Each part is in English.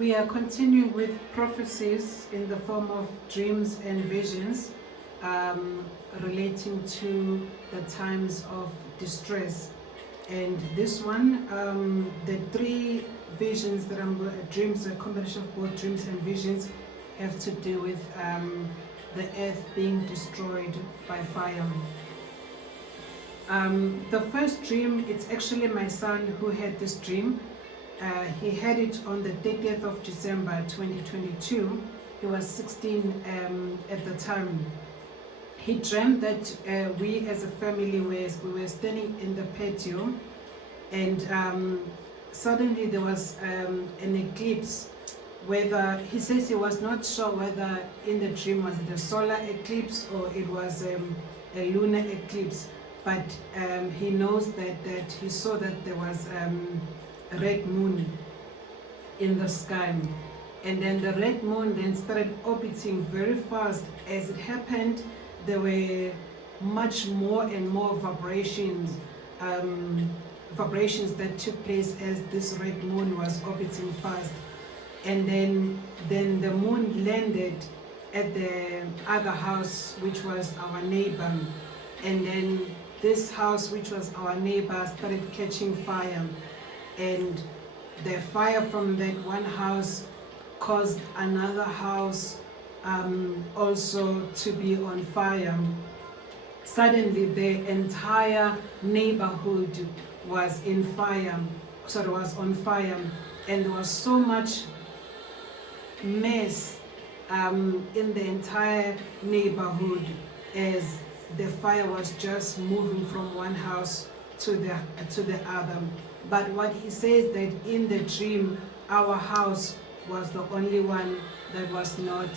We are continuing with prophecies in the form of dreams and visions relating to the times of distress. And this one, the three visions that dreams, a combination of both dreams and visions, have to do with the earth being destroyed by fire. The first dream, it's actually my son who had this dream. He had it on the 30th of December 2022. He was 16 at the time. He dreamt that we as a family we were standing in the patio, and suddenly there was an eclipse. Whether he says he was not sure whether in the dream was it a solar eclipse or it was a lunar eclipse, but he knows that he saw that there was a red moon in the sky, and then the red moon then started orbiting very fast. As it happened, there were much more and more vibrations that took place as this red moon was orbiting fast. And then the moon landed at the other house, which was our neighbor. And then this house, which was our neighbor, started catching fire. And the fire from that one house caused another house also to be on fire. Suddenly the entire neighborhood was in fire, so it was on fire, and there was so much mess in the entire neighborhood as the fire was just moving from one house to the other. But what he says that in the dream, our house was the only one that was not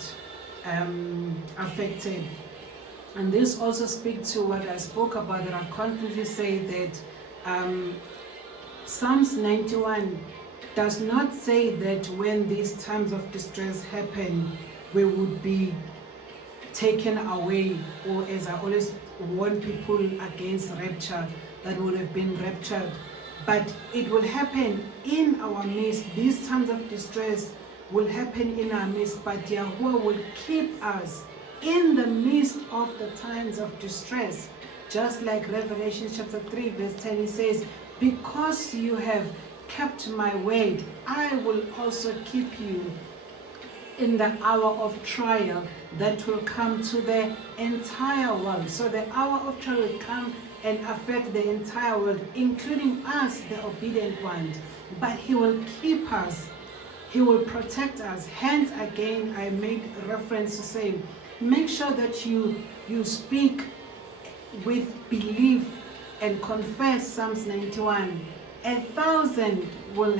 affected. And this also speaks to what I spoke about, that I constantly say that Psalms 91 does not say that when these times of distress happen, we would be taken away, or as I always warn people against rapture, that will have been raptured. But it will happen in our midst. These times of distress will happen in our midst, but Yahuwah will keep us in the midst of the times of distress. Just like Revelation chapter 3 verse 10, he says, because you have kept my word, I will also keep you in the hour of trial that will come to the entire world. So the hour of trial will come and affect the entire world, including us, the obedient ones. But he will keep us. He will protect us. Hence, again, I made reference to say, make sure that you speak with belief and confess Psalms 91. 1,000 will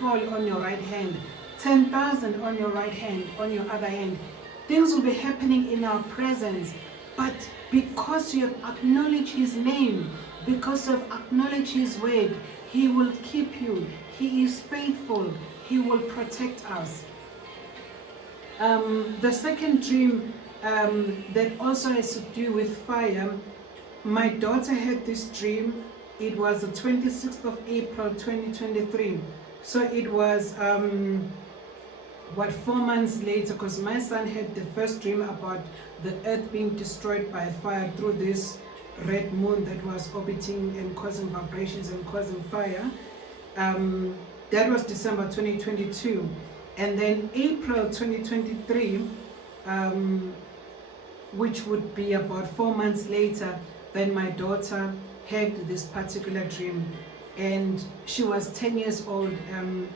fall on your right hand, 10,000 on your right hand, on your other hand. Things will be happening in our presence, but because you have acknowledged his name, because you have acknowledged his word, he will keep you. He is faithful. He will protect us. The second dream that also has to do with fire, my daughter had this dream. It was the 26th of April 2023. So it was 4 months later, because my son had the first dream about the earth being destroyed by fire through this red moon that was orbiting and causing vibrations and causing fire. That was December 2022. And then April 2023, which would be about 4 months later, then my daughter had this particular dream. And she was 10 years old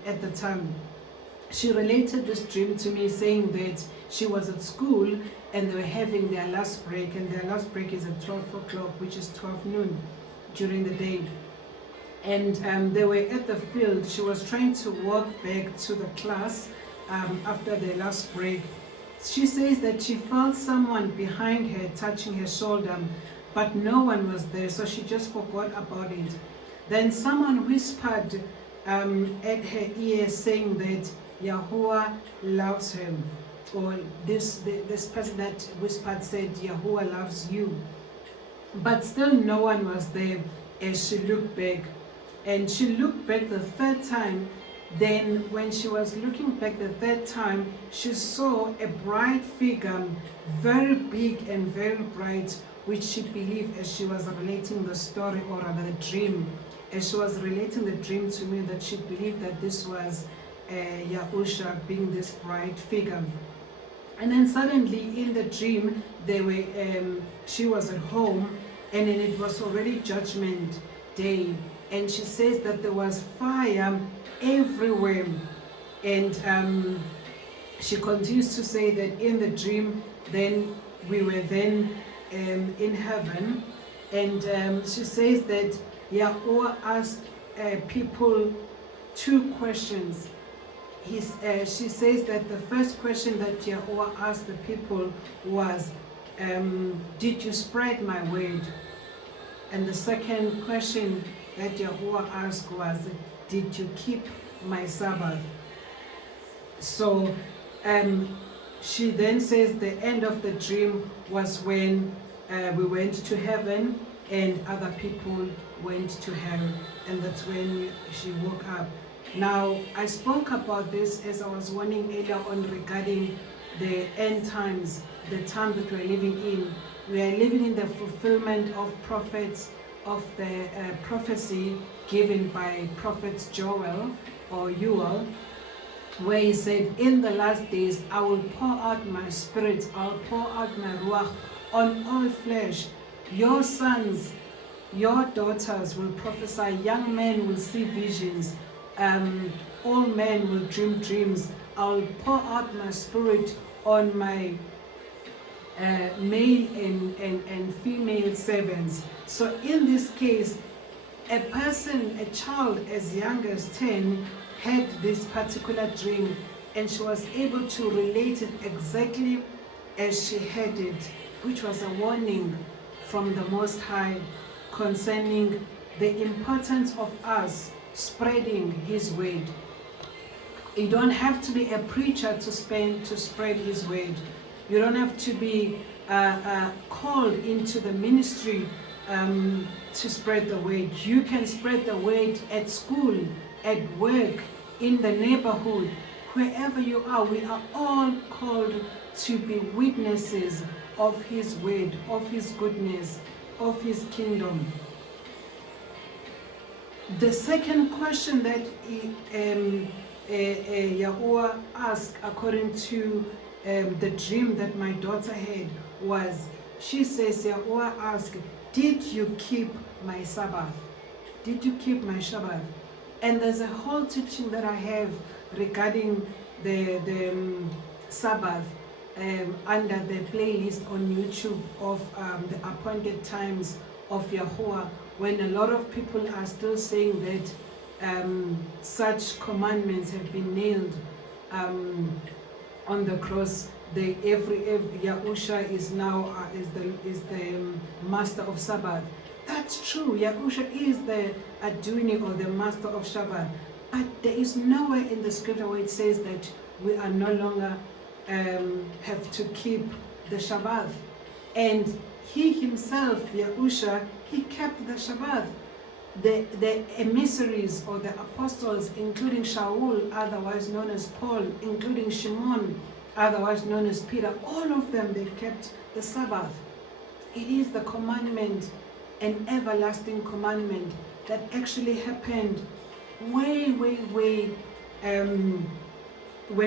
at the time. She related this dream to me, saying that she was at school and they were having their last break, and their last break is at 12 o'clock, which is 12 noon during the day. And they were at the field. She was trying to walk back to the class after their last break. She says that she felt someone behind her touching her shoulder, but no one was there, so she just forgot about it. Then someone whispered at her ear, saying that Yahuwah loves her, or this person that whispered said Yahuwah loves you. But still no one was there as she looked back. And she looked back the third time. Then when she was looking back the third time, she saw a bright figure, very big and very bright, which she believed as she was relating the story, or rather the dream. As she was relating the dream to me, that she believed that this was Yahusha being this bright figure. And then suddenly in the dream, she was at home, and then it was already Judgment Day. And she says that there was fire everywhere. And she continues to say that in the dream, then we were then in heaven. And she says that Yahweh asked people two questions. She says that the first question that Yahweh asked the people was, did you spread my word? And the second question that Yahweh asked was, did you keep my Sabbath? So she then says the end of the dream was when we went to heaven and other people went to hell, and that's when she woke up. Now, I spoke about this as I was warning earlier on regarding the end times, the time that we're living in. We are living in the fulfillment of prophets, of the prophecy given by Prophet Joel or Joel, where he said, in the last days, I will pour out my spirit, I'll pour out my ruach on all flesh. Your sons, your daughters will prophesy, young men will see visions, all men will dream dreams. I'll pour out my spirit on my male and female servants. So in this case, a child as young as 10 had this particular dream, and she was able to relate it exactly as she had it, which was a warning from the Most High concerning the importance of us spreading His word. You don't have to be a preacher to spread His word. You don't have to be called into the ministry to spread the word. You can spread the word at school, at work, in the neighborhood, wherever you are. We are all called to be witnesses of His word, of His goodness, of His kingdom. The second question that Yahweh asked, according to the dream that my daughter had, was, she says, Yahweh asked, did you keep my Sabbath? Did you keep my Shabbat? And there's a whole teaching that I have regarding the Sabbath under the playlist on YouTube of the appointed times of Yahuwah, when a lot of people are still saying that such commandments have been nailed on the cross. Every Yahusha is now is the master of Sabbath. That's true. Yahusha is the Aduni, or the master of Shabbat. But there is nowhere in the scripture where it says that we are no longer have to keep the Shabbat. And He Himself, Yahusha, He kept the Shabbat. The emissaries or the apostles, including Shaul, otherwise known as Paul, including Shimon, otherwise known as Peter, all of them, they kept the Sabbath. It is the commandment, an everlasting commandment that actually happened way, when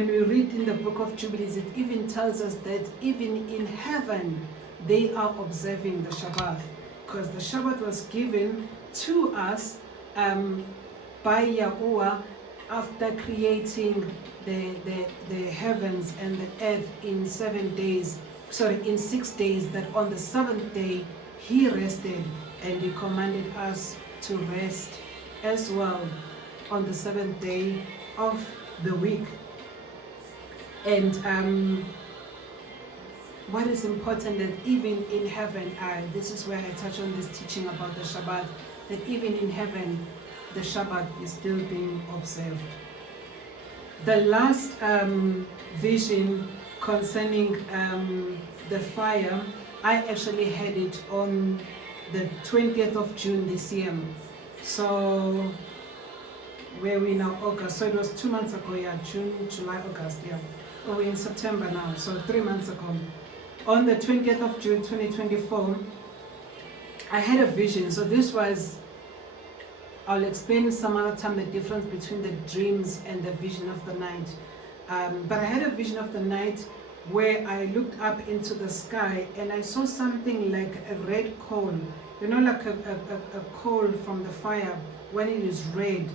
we read in the book of Jubilees, it even tells us that even in heaven, they are observing the Shabbat, because the Shabbat was given to us by Yahuwah after creating the heavens and the earth in 6 days, that on the seventh day He rested, and He commanded us to rest as well on the seventh day of the week. And what is important, that even in heaven, this is where I touch on this teaching about the Shabbat, that even in heaven, the Shabbat is still being observed. The last vision concerning the fire, I actually had it on the 20th of June this year. So where we now August, so it was 2 months ago, yeah, June, July, August, yeah. Oh, we're in September now, so 3 months ago. On the 20th of June 2024, I had a vision. So this was, I'll explain some other time the difference between the dreams and the vision of the night. But I had a vision of the night where I looked up into the sky and I saw something like a red coal, you know, like a coal from the fire when it is red.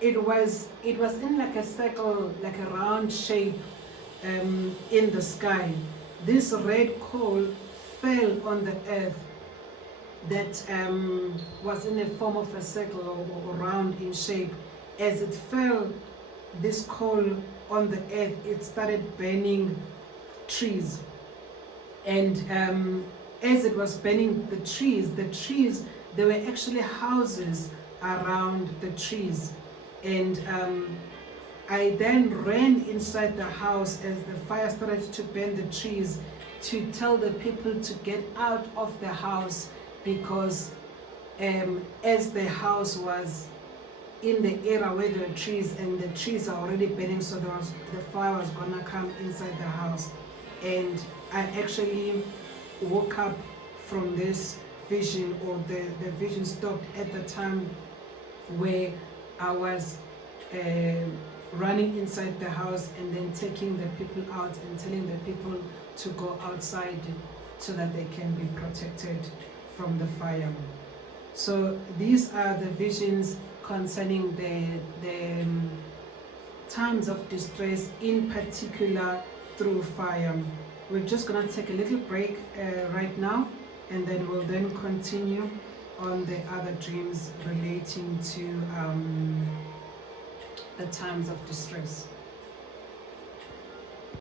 It was in like a circle, like a round shape in the sky. This red coal fell on the earth that was in the form of a circle or round in shape. As it fell, this coal on the earth, it started burning trees. And as it was burning the trees, there were actually houses around the trees. And I then ran inside the house as the fire started to burn the trees to tell the people to get out of the house, because as the house was in the area where there were trees and the trees are already burning, so the fire was gonna come inside the house. And I actually woke up from this vision, or the vision stopped at the time where I was running inside the house and then taking the people out and telling the people to go outside so that they can be protected from the fire. So these are the visions concerning the times of distress, in particular through fire. We're just going to take a little break right now, and then we'll then continue on the other dreams relating to the times of distress.